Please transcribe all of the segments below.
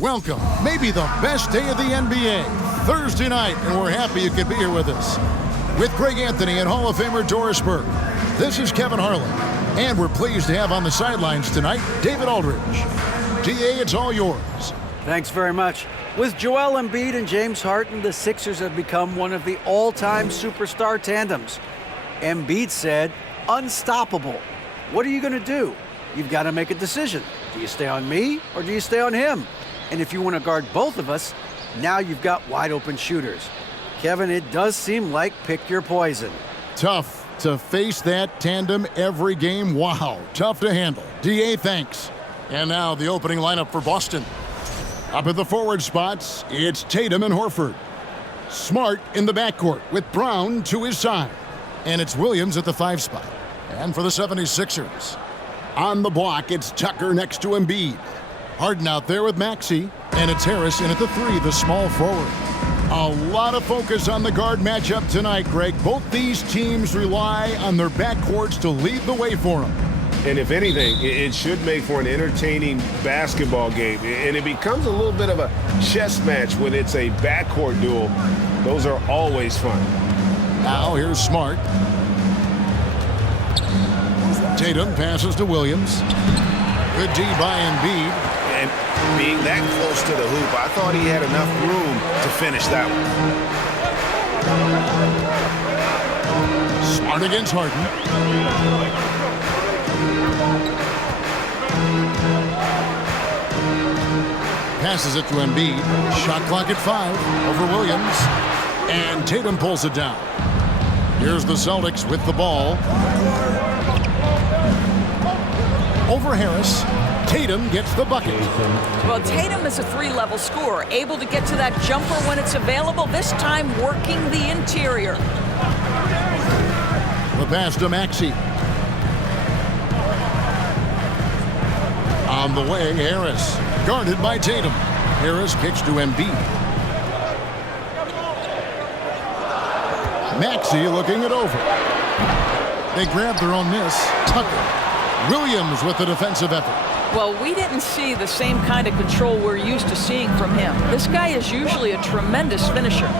Welcome, maybe the best day of the NBA, Thursday night, and we're happy you could be here with us. With Greg Anthony and Hall of Famer Doris Burke, this is Kevin Harlan, and we're pleased to have on the sidelines tonight, David Aldridge. DA, it's all yours. Thanks very much. With Joel Embiid and James Harden, the Sixers have become one of the all-time superstar tandems. Embiid said, unstoppable. What are you going to do? You've got to make a decision. Do you stay on me or do you stay on him? And if you want to guard both of us, now you've got wide-open shooters. Kevin, it does seem like pick your poison. Tough to face that tandem every game. Wow, tough to handle. DA, thanks. And now the opening lineup for Boston. Up at the forward spots, it's Tatum and Horford. Smart in the backcourt with Brown to his side. And it's Williams at the 5 spot. And for the 76ers, on the block, it's Tucker next to Embiid. Harden out there with Maxey, and it's Harris in at the 3, the small forward. A lot of focus on the guard matchup tonight, Greg. Both these teams rely on their backcourts to lead the way for them. And if anything, it should make for an entertaining basketball game. And it becomes a little bit of a chess match when it's a backcourt duel. Those are always fun. Now here's Smart. Tatum passes to Williams. Good D by Embiid. And being that close to the hoop, I thought he had enough room to finish that one. Smart against Harden. Passes it to Embiid. Shot clock at 5 over Williams. And Tatum pulls it down. Here's the Celtics with the ball. Over Harris. Tatum gets the bucket. Well, Tatum is a 3-level scorer, able to get to that jumper when it's available, this time working the interior. The pass to Maxey. On the way, Harris. Guarded by Tatum. Harris kicks to Embiid. Maxey looking it over. They grab their own miss. Tucker. Williams with the defensive effort. Well, we didn't see the same kind of control we're used to seeing from him. This guy is usually a tremendous finisher.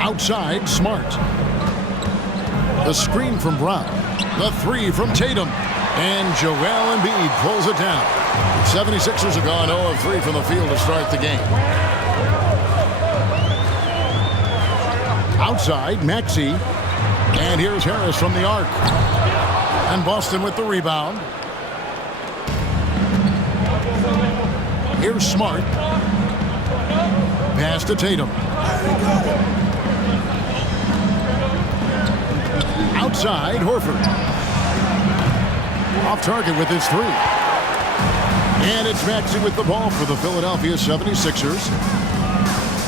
Outside, Smart. The screen from Brown. The 3 from Tatum. And Joel Embiid pulls it down. 76ers have gone 0 of 3 from the field to start the game. Outside, Maxey. And here's Harris from the arc. And Boston with the rebound. Here's Smart. Pass to Tatum. Outside, Horford. Off target with his 3. And it's Maxey with the ball for the Philadelphia 76ers.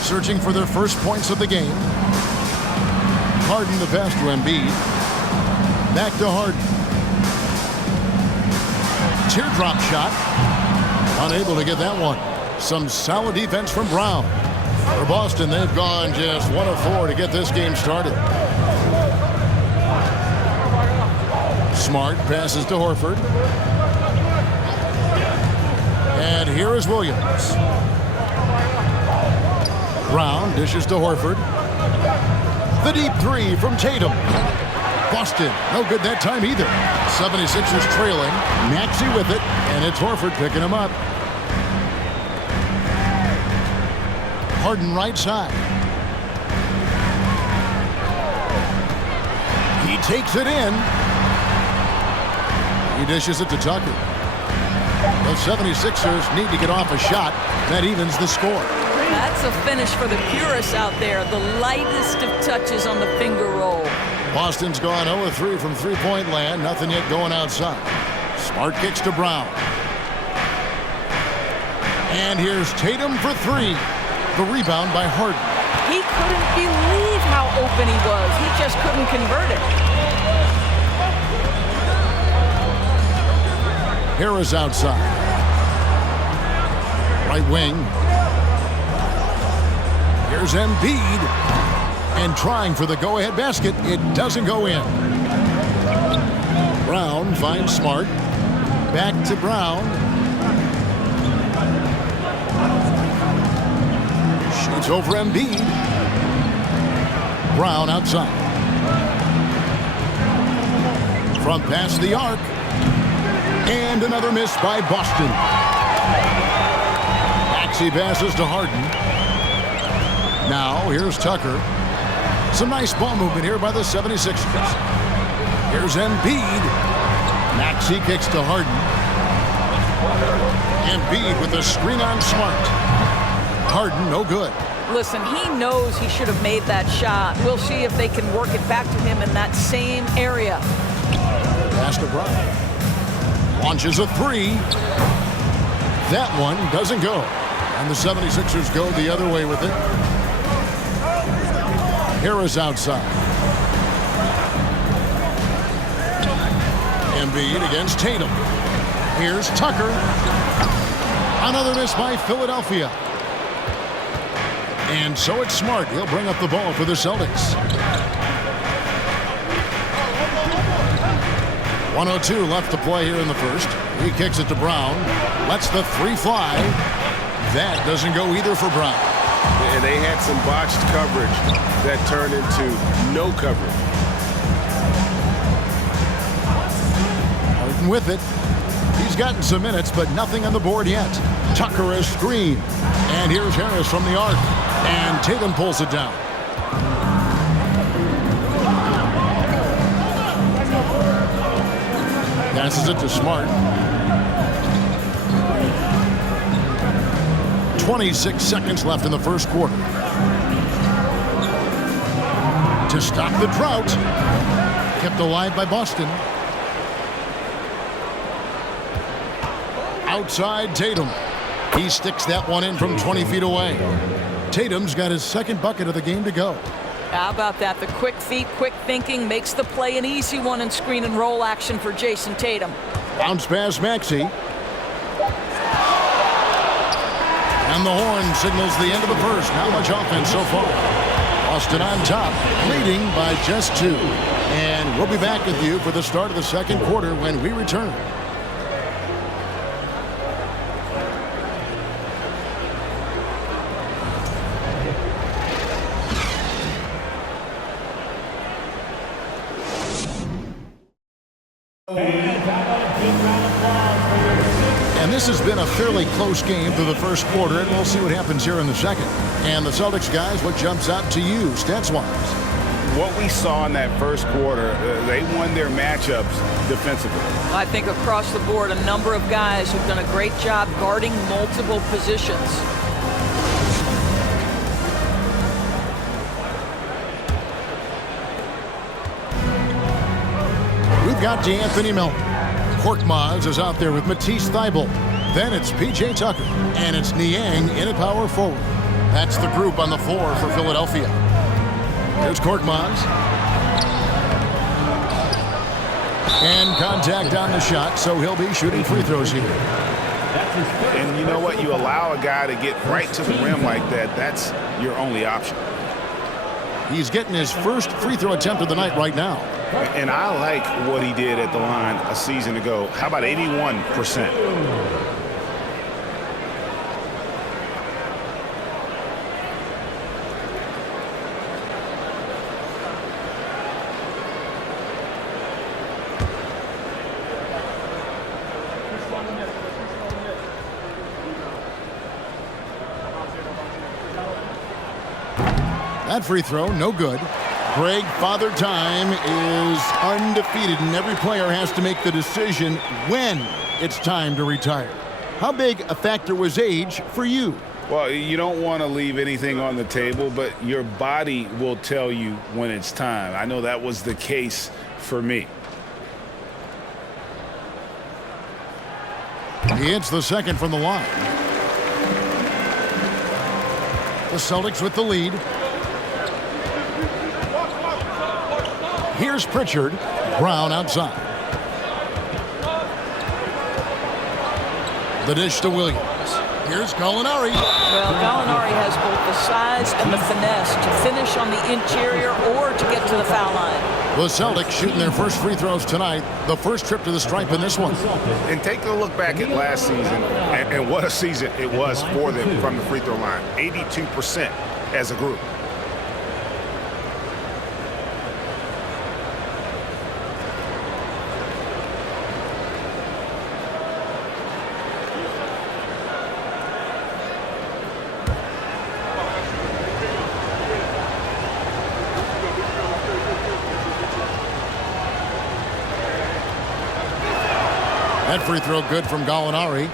Searching for their first points of the game. Harden the pass to Embiid. Back to Harden. Teardrop shot. Unable to get that one. Some solid defense from Brown. For Boston, they've gone just 1 of 4 to get this game started. Smart passes to Horford. And here is Williams. Brown dishes to Horford. The deep 3 from Tatum. Boston, no good that time either. 76ers trailing. Maxey with it, and it's Horford picking him up. Harden right side. He takes it in. He dishes it to Tucker. The 76ers need to get off a shot. That evens the score. That's a finish for the purists out there. The lightest of touches on the finger roll. Boston's gone 0 of 3 from three-point land. Nothing yet going outside. Smart kicks to Brown. And here's Tatum for 3. The rebound by Harden. He couldn't believe how open he was. He just couldn't convert it. Harris outside. Right wing. Here's Embiid. And trying for the go-ahead basket. It doesn't go in. Brown finds Smart. Back to Brown. Shoots over Embiid. Brown outside. Front pass the arc. And another miss by Boston. Maxey passes to Harden. Now here's Tucker. Some nice ball movement here by the 76ers. Here's Embiid. Maxey kicks to Harden. Embiid with the screen on Smart. Harden, no good. Listen, he knows he should have made that shot. We'll see if they can work it back to him in that same area. Pass to Brown. Launches a three. That one doesn't go. And the 76ers go the other way with it. Harris outside. Embiid against Tatum. Here's Tucker. Another miss by Philadelphia. And so it's Smart. He'll bring up the ball for the Celtics. 1:02 left to play here in the first. He kicks it to Brown. Lets the three fly. That doesn't go either for Brown. And they had some botched coverage that turned into no coverage. Harden with it. He's gotten some minutes, but nothing on the board yet. Tucker a screen. And here's Harris from the arc. And Tatum pulls it down. Passes it to Smart. 26 seconds left in the first quarter. To stop the drought. Kept alive by Boston. Outside Tatum. He sticks that one in from 20 feet away. Tatum's got his second bucket of the game to go. How about that? The quick feet, quick thinking makes the play an easy one in screen and roll action for Jason Tatum. Bounce pass Maxey. And the horn signals the end of the first. Not much offense so far. Boston on top, leading by just 2. And we'll be back with you for the start of the second quarter when we return. And this has been a fairly close game through the first quarter, and we'll see what happens here in the second. And the Celtics guys, what jumps out to you, stats-wise? What we saw in that first quarter, they won their matchups defensively. I think across the board, a number of guys who've done a great job guarding multiple positions. We've got DeAnthony Melton. Korkmaz is out there with Matisse Thybulle. Then it's P.J. Tucker. And it's Niang in at power forward. That's the group on the floor for Philadelphia. Here's Korkmaz. And contact on the shot, so he'll be shooting free throws here. And you know what? You allow a guy to get right to the rim like that, that's your only option. He's getting his first free throw attempt of the night right now. And I like what he did at the line a season ago. How about 81%? That free throw, no good. Greg, Father Time is undefeated, and every player has to make the decision when it's time to retire. How big a factor was age for you? Well, you don't want to leave anything on the table, but your body will tell you when it's time. I know that was the case for me. He hits the second from the line. The Celtics with the lead. Here's Pritchard. Brown outside. The dish to Williams. Here's Gallinari. Well, Gallinari has both the size and the finesse to finish on the interior or to get to the foul line. The Celtics shooting their first free throws tonight. The first trip to the stripe in this one. And take a look back at last season, and what a season it was for them from the free throw line. 82% as a group. That free throw good from Gallinari.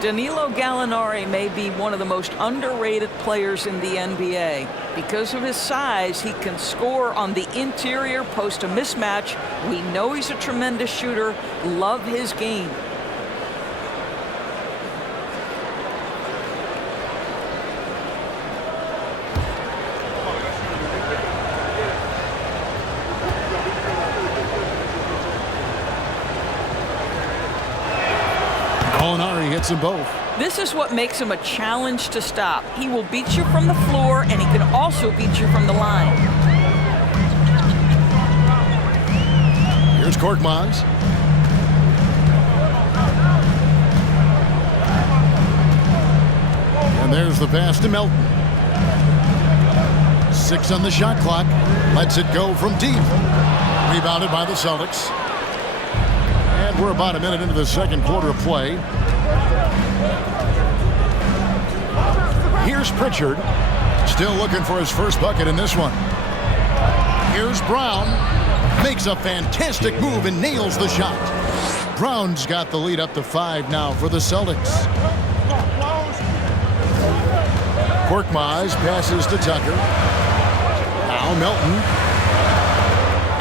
Danilo Gallinari may be one of the most underrated players in the NBA. Because of his size, he can score on the interior, post a mismatch. We know he's a tremendous shooter. Love his game. Gallinari hits them both. This is what makes him a challenge to stop. He will beat you from the floor, and he can also beat you from the line. Here's Korkmaz. And there's the pass to Melton. 6 on the shot clock. Lets it go from deep. Rebounded by the Celtics. And we're about a minute into the second quarter of play. Here's Pritchard. Still looking for his first bucket in this one. Here's Brown. Makes a fantastic move and nails the shot. Brown's got the lead up to 5 now for the Celtics. Korkmaz passes to Tucker. Now Melton.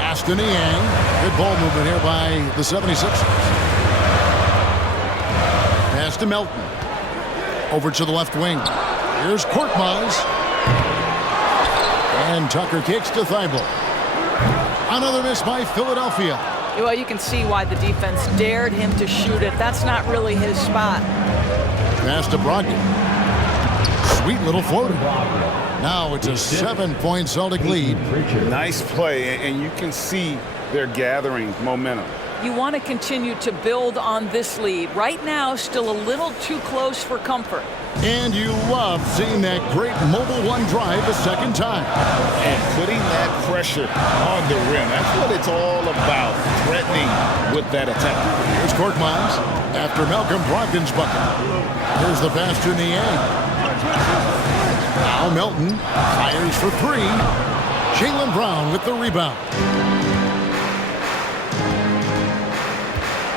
Aston Yang. Good ball movement here by the 76ers. Pass to Melton. Over to the left wing. Here's Korkmaz. And Tucker kicks to Thibault. Another miss by Philadelphia. Well, you can see why the defense dared him to shoot it. That's not really his spot. Pass to Brogdon. Sweet little floater. Now it's a 7-point Celtic lead. Nice play, and you can see they're gathering momentum. You want to continue to build on this lead. Right now, still a little too close for comfort. And you love seeing that great mobile one drive a second time. And putting that pressure on the rim. That's what it's all about, threatening with that attack. Here's Korkmaz after Malcolm Brogdon's bucket. Here's the pass to Niang. Now Melton fires for 3. Jaylen Brown with the rebound.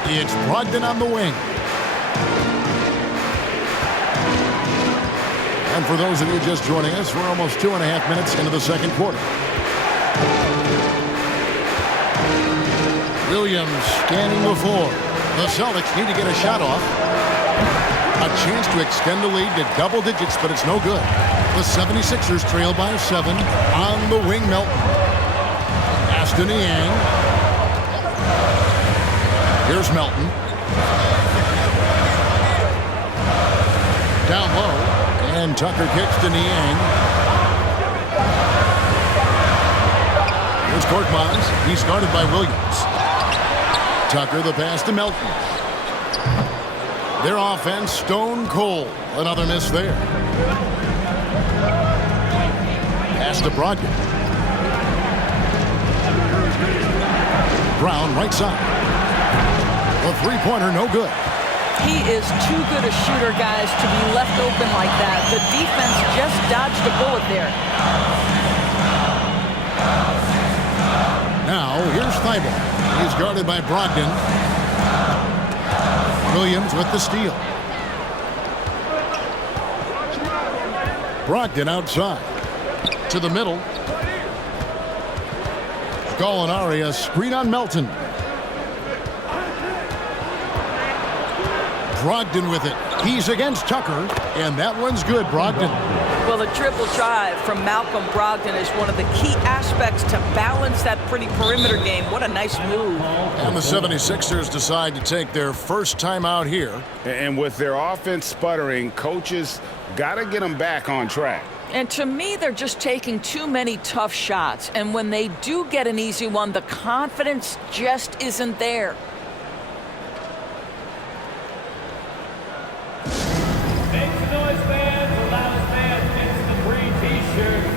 It's Brogdon on the wing. And for those of you just joining us, we're almost 2.5 minutes into the second quarter. Williams scanning the floor. The Celtics need to get a shot off. A chance to extend the lead to double digits, but it's no good. The 76ers trail by 7. On the wing, Melton. Aston Yang. Here's Melton. Down low. And Tucker kicks to Niang. Here's Korkmaz. He's guarded by Williams. Tucker the pass to Melton. Their offense stone cold. Another miss there. Pass to Brogdon. Brown right side. The three-pointer no good. He is too good a shooter, guys, to be left open like that. The defense just dodged a bullet there. Now, here's Thibault. He's guarded by Brogdon. Williams with the steal. Brogdon outside. To the middle. Gallinari, a screen on Melton. Brogdon with it. He's against Tucker, and that one's good, Brogdon. Well, the triple drive from Malcolm Brogdon is one of the key aspects to balance that pretty perimeter game. What a nice move. And the 76ers decide to take their first time out here. And with their offense sputtering, coaches got to get them back on track. And to me, they're just taking too many tough shots. And when they do get an easy one, the confidence just isn't there. Make some noise, fans. The loudest fans gets the free T-shirt.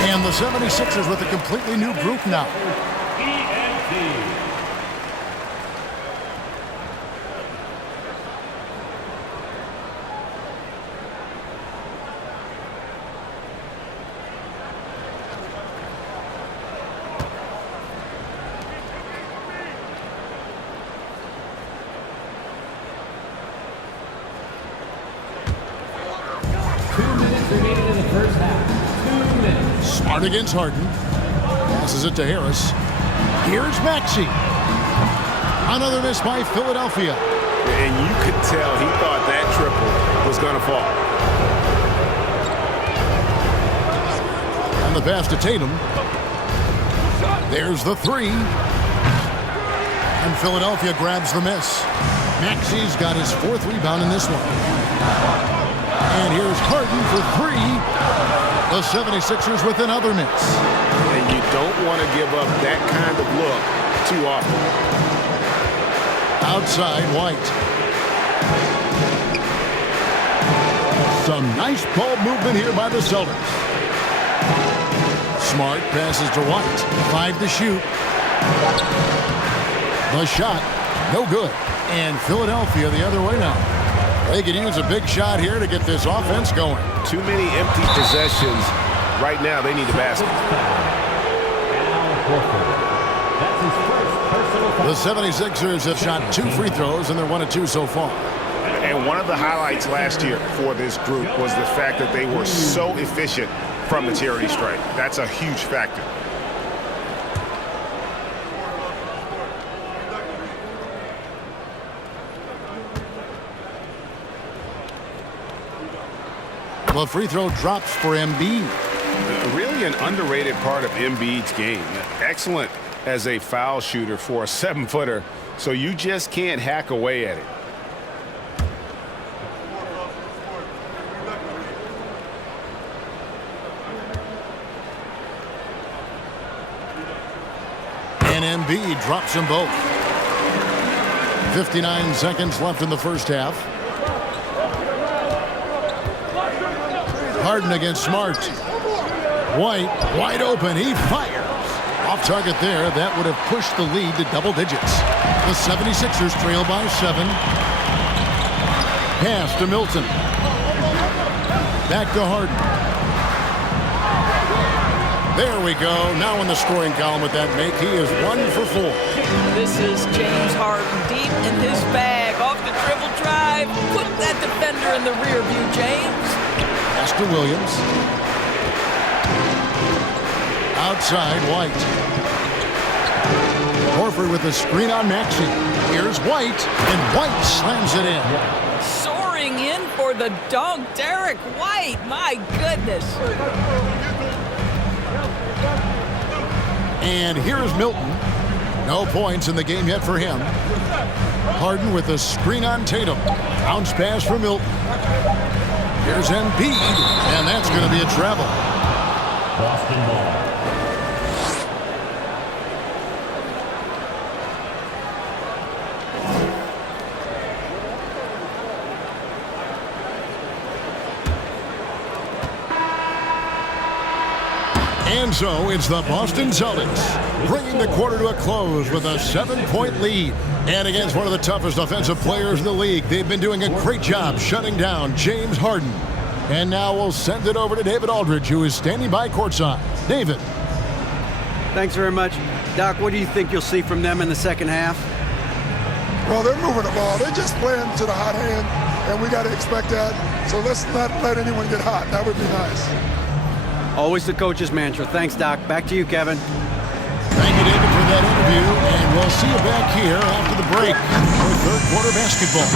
And the 76ers with a completely new group now. Smart against Harden. Passes it to Harris. Here's Maxey. Another miss by Philadelphia. And you could tell he thought that triple was going to fall. And the pass to Tatum. There's the three. And Philadelphia grabs the miss. Maxey's got his fourth rebound in this one. And here's Harden for three. The 76ers with another miss. And you don't want to give up that kind of look too often. Outside, White. Some nice ball movement here by the Celtics. Smart passes to White. 5 to shoot. The shot, no good. And Philadelphia the other way now. They could use a big shot here to get this offense going. Too many empty possessions. Right now, they need a basket. The 76ers have shot 2 free throws, and they're 1 of 2 so far. And one of the highlights last year for this group was the fact that they were so efficient from the charity stripe. That's a huge factor. The free throw drops for Embiid. Really an underrated part of Embiid's game. Excellent as a foul shooter for a 7-footer, so you just can't hack away at it. And Embiid drops them both. 59 seconds left in the first half. Harden against Smart. White, wide open. He fires. Off target there. That would have pushed the lead to double digits. The 76ers trail by 7. Pass to Milton. Back to Harden. There we go. Now in the scoring column with that make. He is 1 for 4. This is James Harden deep in his bag. Off the dribble drive. Put that defender in the rear view, James. Pass to Williams. Outside, White. Horford with the screen on Maxey. Here's White, and White slams it in. Soaring in for the dunk, Derek White. My goodness. And here's Milton. No points in the game yet for him. Harden with a screen on Tatum. Bounce pass for Milton. Here's Embiid, and that's going to be a travel. Boston ball. And so it's the Boston Celtics bringing the quarter to a close with a 7-point lead. And against one of the toughest offensive players in the league, they've been doing a great job shutting down James Harden. And now we'll send it over to David Aldridge, who is standing by courtside. David. Thanks very much. Doc, what do you think you'll see from them in the second half? Well, they're moving the ball. They're just playing to the hot hand, and we got to expect that. So let's not let anyone get hot. That would be nice. Always the coach's mantra. Thanks, Doc. Back to you, Kevin. Thank you, David, for that interview. And we'll see you back here after the break for third quarter basketball.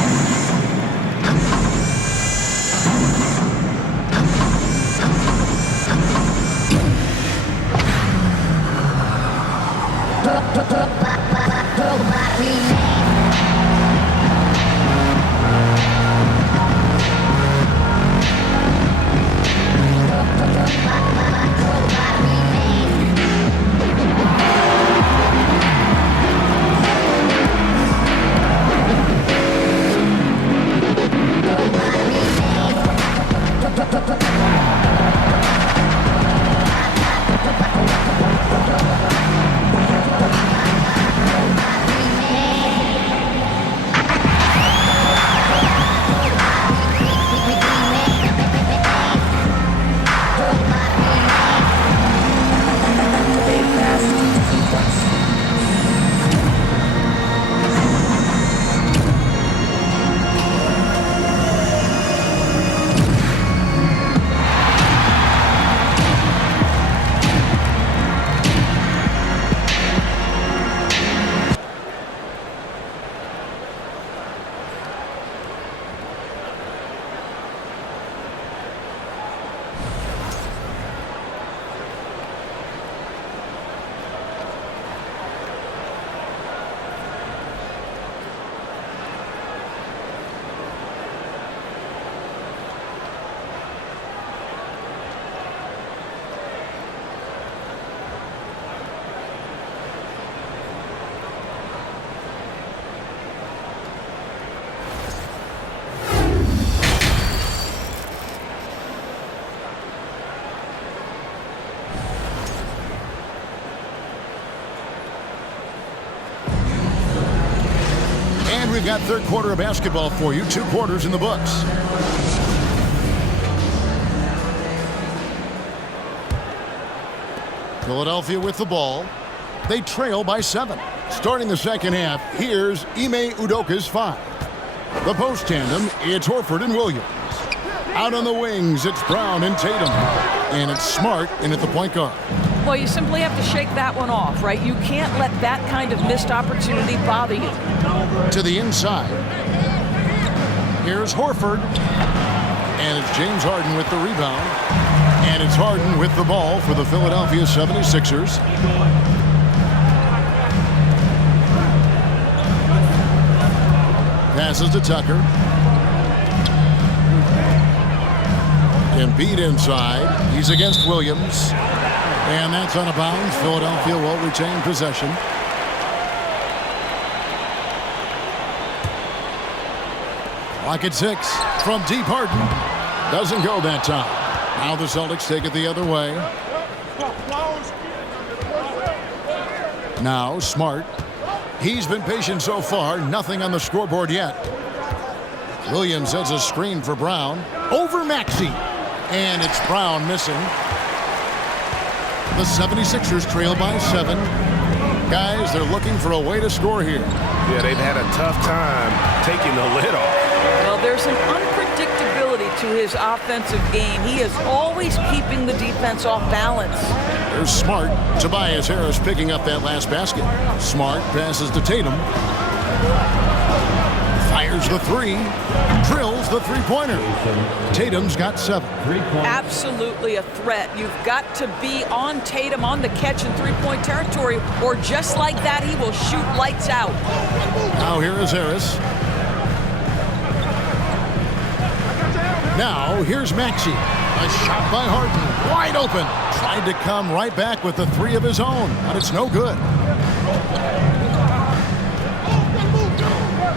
We've got third quarter of basketball for you. 2 quarters in the books. Philadelphia with the ball. They trail by 7. Starting the second half, here's Ime Udoka's 5. The post tandem, it's Horford and Williams. Out on the wings, it's Brown and Tatum. And it's Smart in at the point guard. Well, you simply have to shake that one off, right? You can't let that kind of missed opportunity bother you. To the inside. Here's Horford. And it's James Harden with the rebound. And it's Harden with the ball for the Philadelphia 76ers. Passes to Tucker. Embiid inside. He's against Williams. And that's out of bounds. Philadelphia will retain possession. Clock at 6 from deep. Harden. Doesn't go that time. Now the Celtics take it the other way. Now Smart. He's been patient so far. Nothing on the scoreboard yet. Williams sets a screen for Brown. Over Maxey. And it's Brown missing. The 76ers trail by 7. Guys, they're looking for a way to score here. Yeah, they've had a tough time taking the lid off. Well, there's an unpredictability to his offensive game. He is always keeping the defense off balance. There's Smart. Tobias Harris picking up that last basket. Smart passes to Tatum. Fires the three. Drills the three-pointer. Tatum's got 7. Absolutely a threat. You've got to be on Tatum on the catch in three-point territory, or just like that, he will shoot lights out. Now here is Harris. Now here's Maxey. A shot by Harden. Wide open. Tried to come right back with the 3 of his own, but it's no good.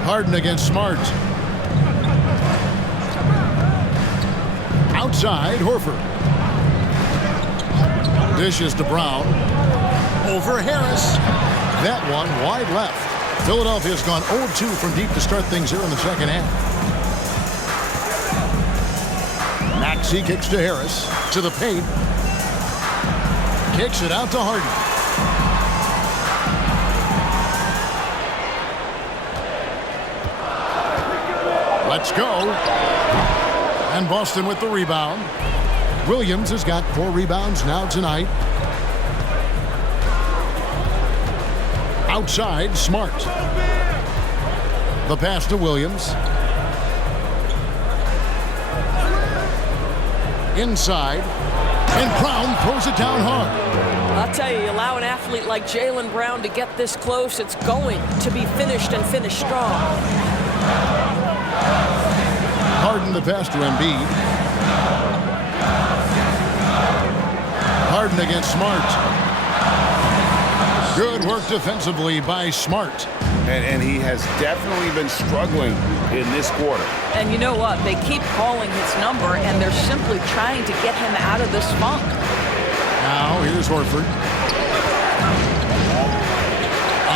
Harden against Smart. Outside, Horford. Dishes to Brown. Over Harris. That one wide left. Philadelphia's gone 0-2 from deep to start things here in the second half. Maxey kicks to Harris. To the paint. Kicks it out to Harden. Let's go. And Boston with the rebound. Williams has got 4 rebounds now tonight. Outside, Smart. The pass to Williams. Inside. And Brown throws it down hard. I'll tell you, allow an athlete like Jaylen Brown to get this close, it's going to be finished and finished strong. Harden the pass to Embiid. Harden against Smart. Good work defensively by Smart. And he has definitely been struggling in this quarter. And you know what? They keep calling his number, and they're simply trying to get him out of this funk. Now here's Horford.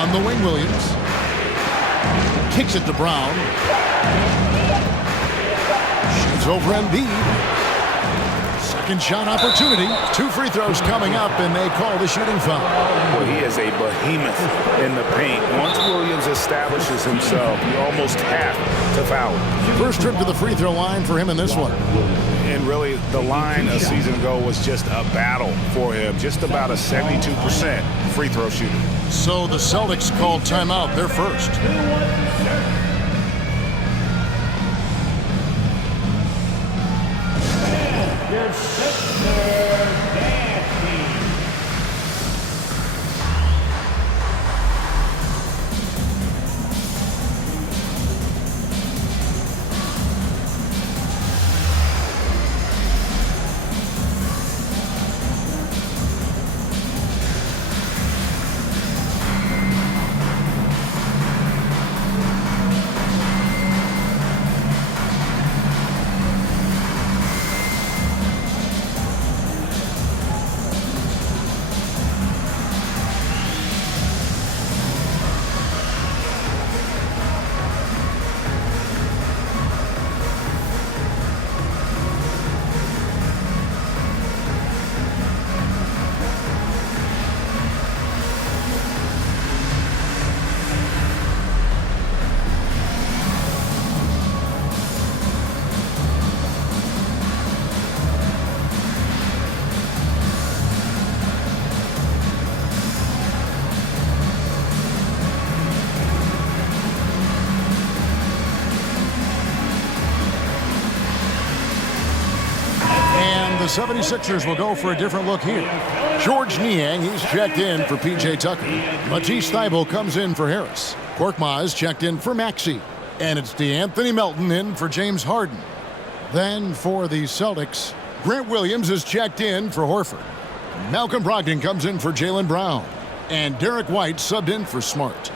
On the wing, Williams. Kicks it to Brown. Shoots over Embiid. Second shot opportunity. 2 free throws coming up, and they call the shooting foul. Well, he is a behemoth in the paint. Once Williams establishes himself, you almost have to foul him. First trip to the free throw line for him in this one. And really, the line a season ago was just a battle for him. Just about a 72% free throw shooter. So the Celtics called timeout. They're first. The 76ers will go for a different look here. George Niang, he's checked in for P.J. Tucker. Matisse Thybulle comes in for Harris. Korkmaz checked in for Maxey. And it's DeAnthony Melton in for James Harden. Then for the Celtics, Grant Williams is checked in for Horford. Malcolm Brogdon comes in for Jaylen Brown. And Derek White subbed in for Smart.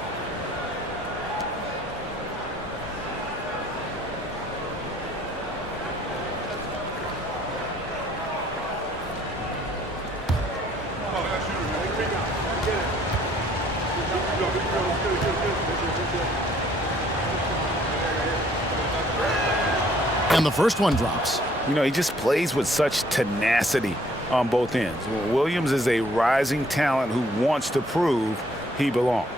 And the first one drops. You know, he just plays with such tenacity on both ends. Williams is a rising talent who wants to prove he belongs.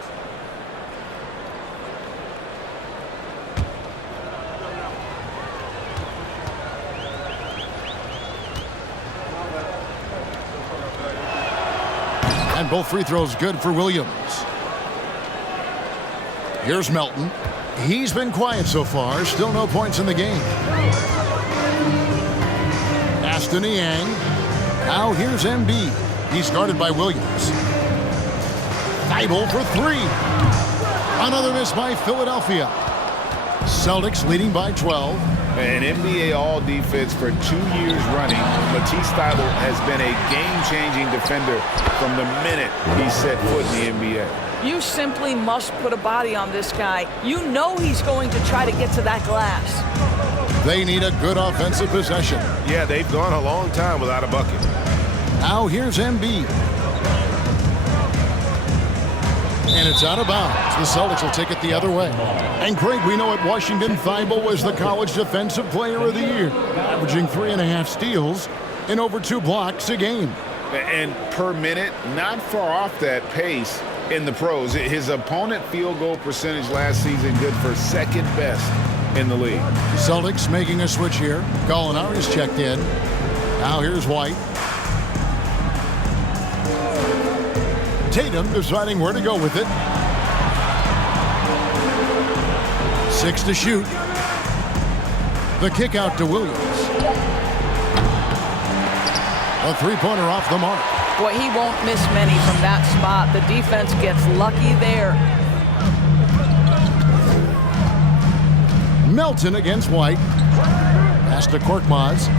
And both free throws good for Williams. Here's Melton. He's been quiet so far. Still no points in the game. Aston Yang. Now here's Embiid. He's guarded by Williams. Thibault for three. Another miss by Philadelphia. Celtics leading by 12. An NBA All-Defense for 2 years running. Matisse Thybulle has been a game-changing defender from the minute he set foot in the NBA. You simply must put a body on this guy. You know he's going to try to get to that glass. They need a good offensive possession. Yeah, they've gone a long time without a bucket. Now here's Embiid. And it's out of bounds. The Celtics will take it the other way. And Craig, we know at Washington, Thibault was the College Defensive Player of the Year, averaging 3.5 steals and over 2 blocks a game. And per minute, not far off that pace in the pros. His opponent field goal percentage last season good for second best in the league. Celtics making a switch here. Gallinari's checked in. Now here's White. Tatum deciding where to go with it. 6 to shoot. The kick out to Williams. A three-pointer off the mark. Boy, he won't miss many from that spot. The defense gets lucky there. Melton against White. Pass to Korkmaz.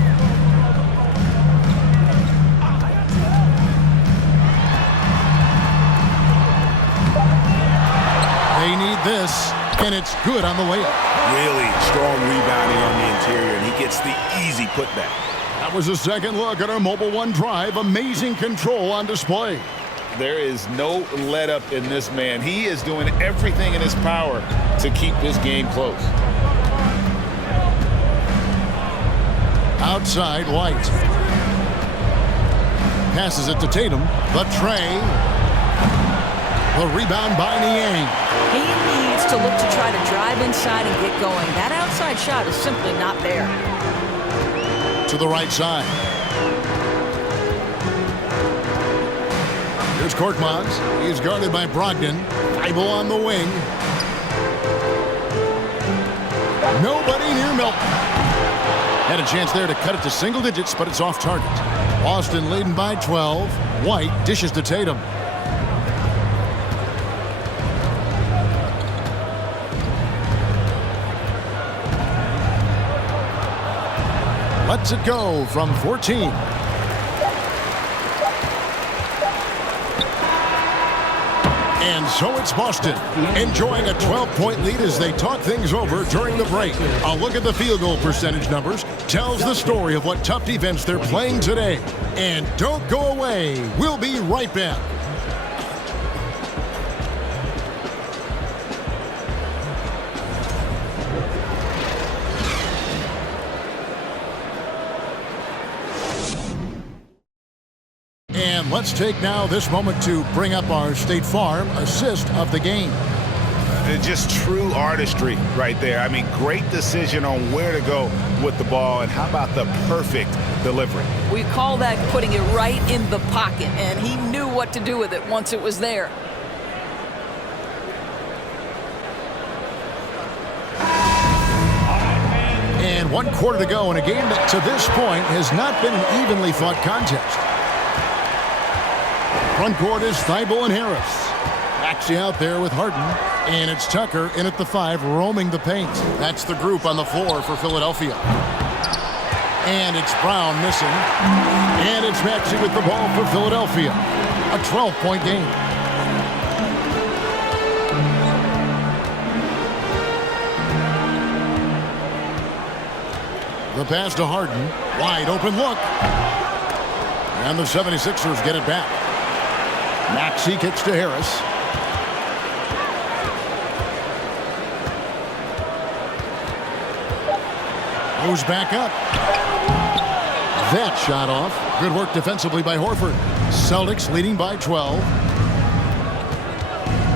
They need this, and it's good on the layup. Really strong rebounding on the interior, and he gets the easy putback. That was a second look at our Mobile One drive. Amazing control on display. There is no let up in this man. He is doing everything in his power to keep this game close. Outside, White. Passes it to Tatum. The tray. The rebound by Niang. He needs to look to try to drive inside and get going. That outside shot is simply not there. To the right side. Here's Korkmaz. He's guarded by Brogdon. Thibault on the wing. Nobody near Melton. Had a chance there to cut it to single digits, but it's off target. Boston leading by 12. White dishes to Tatum. Lets it go from 14. And so it's Boston, enjoying a 12-point lead as they talk things over during the break. A look at the field goal percentage numbers tells the story of what tough defense they're playing today. And don't go away. We'll be right back. And let's take now this moment to bring up our State Farm assist of the game. Just true artistry right there. I mean, great decision on where to go with the ball, and how about the perfect delivery? We call that putting it right in the pocket, and he knew what to do with it once it was there. And 1 quarter to go in a game that to this point has not been an evenly fought contest. Front court is Thibault and Harris. Maxey out there with Harden. And it's Tucker in at the 5, roaming the paint. That's the group on the floor for Philadelphia. And it's Brown missing. And it's Maxey with the ball for Philadelphia. A 12-point game. The pass to Harden. Wide open look. And the 76ers get it back. Maxey kicks to Harris. Goes back up. That shot off. Good work defensively by Horford. Celtics leading by 12.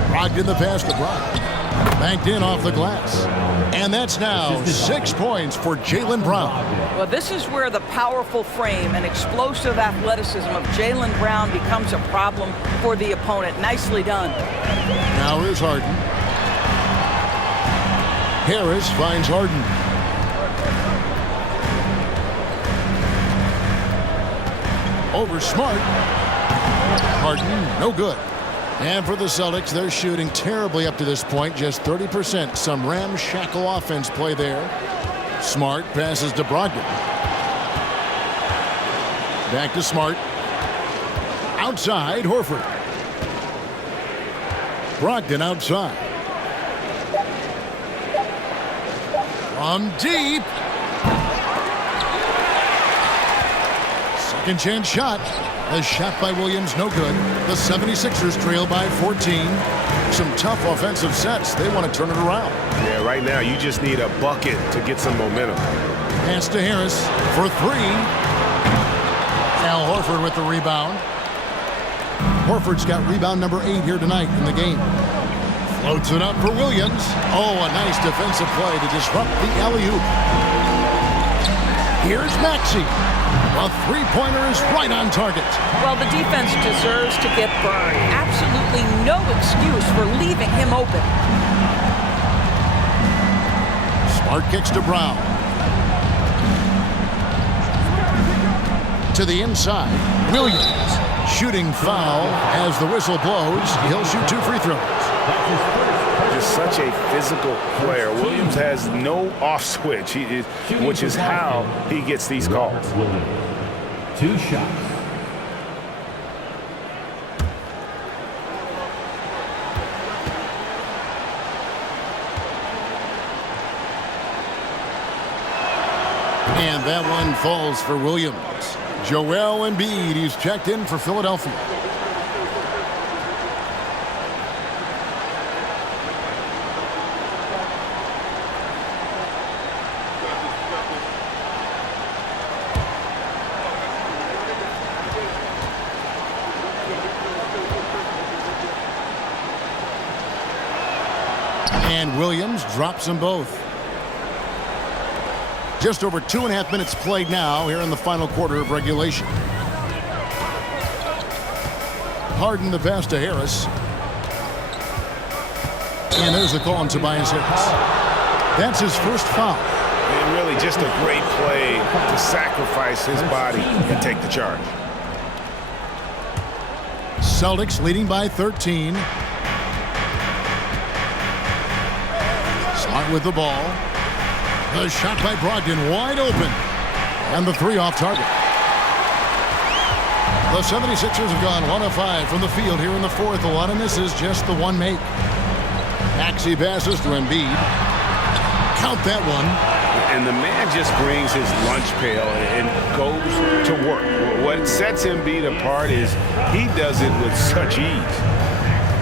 Brogdon the pass to Brown. Banked in off the glass. And that's now 6 points for Jaylen Brown. Well, this is where the powerful frame and explosive athleticism of Jaylen Brown becomes a problem for the opponent. Nicely done. Now here's Harden. Harris finds Harden. Over Smart. Harden, no good. And for the Celtics, they're shooting terribly up to this point, just 30%. Some ramshackle offense play there. Smart passes to Brogdon. Back to Smart. Outside, Horford. Brogdon outside. From deep. Second chance shot. A shot by Williams, no good. The 76ers trail by 14. Some tough offensive sets. They want to turn it around. Yeah, right now you just need a bucket to get some momentum. Pass to Harris for three. Al Horford with the rebound. Horford's got rebound number 8 here tonight in the game. Floats it up for Williams. Oh, a nice defensive play to disrupt the alley-oop. Here's Maxey. A three-pointer is right on target. Well, the defense deserves to get burned. Absolutely no excuse for leaving him open. Smart kicks to Brown. To the inside. Williams. Shooting foul as the whistle blows. He'll shoot 2 free throws. Just such a physical player. Williams has no off switch, which is how he gets these calls. 2 shots. And that one falls for Williams. Joel Embiid, he's checked in for Philadelphia. And Williams drops them both. Just over 2.5 minutes played now here in the final quarter of regulation. Harden the pass to Harris. And there's the call on Tobias Harris. That's his first foul. And really just a great play to sacrifice his body and take the charge. Celtics leading by 13. Smart with the ball. The shot by Brogdon wide open. And the 3 off target. The 76ers have gone 1 of 5 from the field here in the fourth. A lot of misses, just the 1 make. Maxey passes to Embiid. Count that one. And the man just brings his lunch pail and goes to work. What sets Embiid apart is he does it with such ease.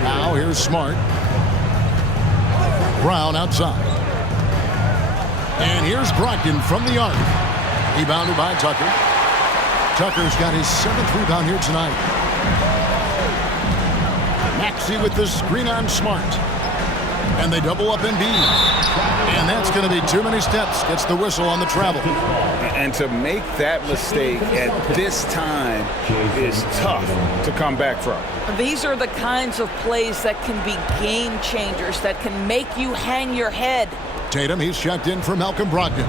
Now here's Smart. Brown outside. And here's Brogdon from the arc. Rebounded by Tucker. Tucker's got his 7th rebound here tonight. Maxey with the screen on Smart. And they double up Embiid. And that's going to be too many steps. Gets the whistle on the travel. And to make that mistake at this time is tough to come back from. These are the kinds of plays that can be game changers, that can make you hang your head. Tatum, he's checked in for Malcolm Brogdon.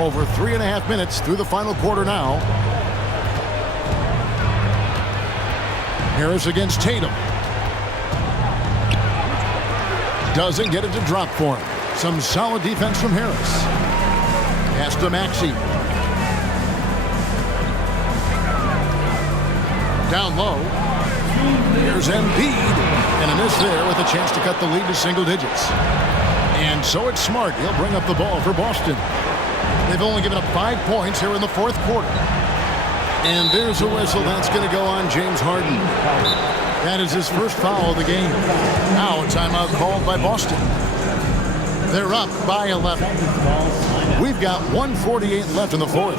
Over 3.5 minutes through the final quarter now. Harris against Tatum. Doesn't get it to drop for him. Some solid defense from Harris. Pass to Maxey. Down low. Here's Embiid. And a miss there with a chance to cut the lead to single digits. And so it's Smart. He'll bring up the ball for Boston. They've only given up 5 points here in the fourth quarter. And there's a whistle. That's going to go on James Harden. That is his first foul of the game. Now a timeout called by Boston. They're up by 11. We've got 1:48 left in the fourth.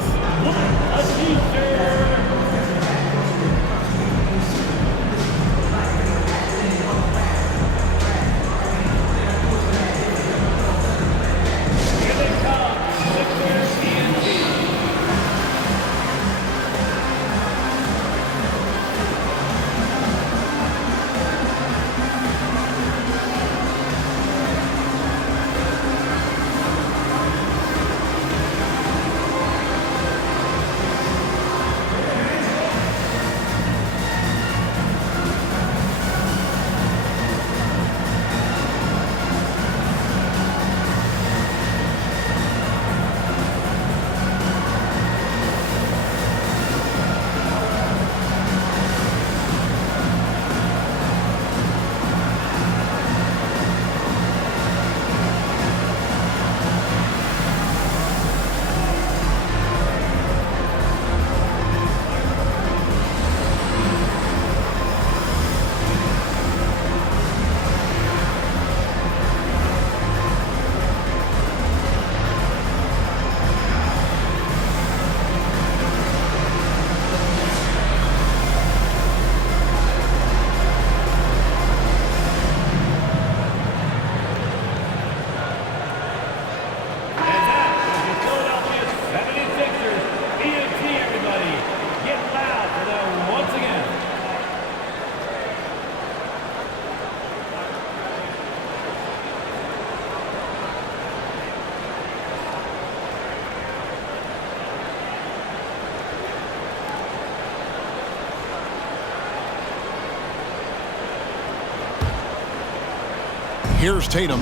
Here's Tatum.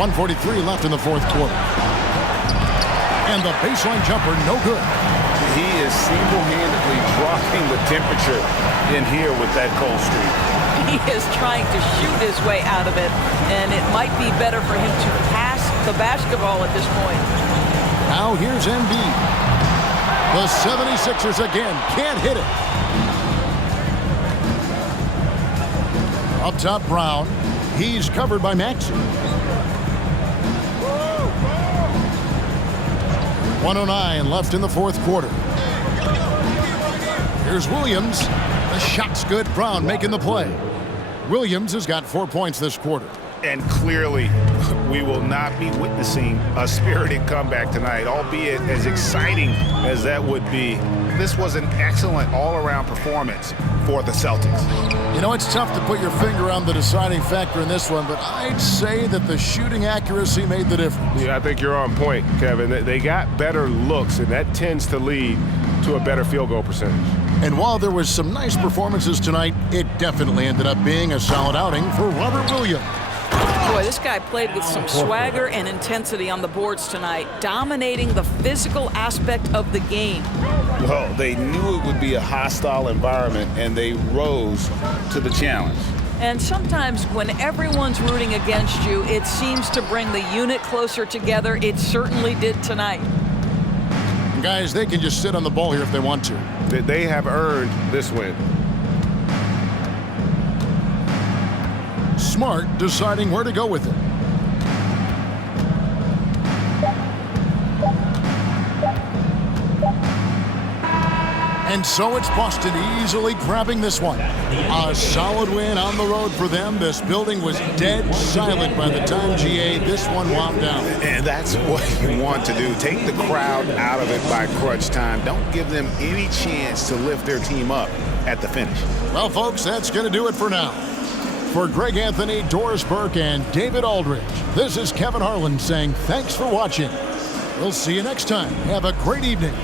1:43 left in the fourth quarter. And the baseline jumper, no good. He is single-handedly dropping the temperature in here with that cold streak. He is trying to shoot his way out of it, and it might be better for him to pass the basketball at this point. Now here's Embiid. The 76ers again can't hit it. Up top, Brown. He's covered by Maxey. 1:09 left in the fourth quarter. Here's Williams. The shot's good. Brown making the play. Williams has got 4 points this quarter. And clearly, we will not be witnessing a spirited comeback tonight, albeit as exciting as that would be. This was an excellent all-around performance for the Celtics. You know, it's tough to put your finger on the deciding factor in this one, but I'd say that the shooting accuracy made the difference. Yeah, I think you're on point, Kevin. They got better looks, and that tends to lead to a better field goal percentage. And while there was some nice performances tonight, it definitely ended up being a solid outing for Robert Williams. Boy, this guy played with some swagger and intensity on the boards tonight, dominating the physical aspect of the game. Well, they knew it would be a hostile environment, and they rose to the challenge. And sometimes when everyone's rooting against you, it seems to bring the unit closer together. It certainly did tonight. Guys, they can just sit on the ball here if they want to. They have earned this win. Smart deciding where to go with it. And so it's Boston easily grabbing this one. A solid win on the road for them. This building was dead silent by the time, GA, this one wound down. And that's what you want to do. Take the crowd out of it by crunch time. Don't give them any chance to lift their team up at the finish. Well, folks, that's going to do it for now. For Greg Anthony, Doris Burke, and David Aldridge, this is Kevin Harlan saying thanks for watching. We'll see you next time. Have a great evening.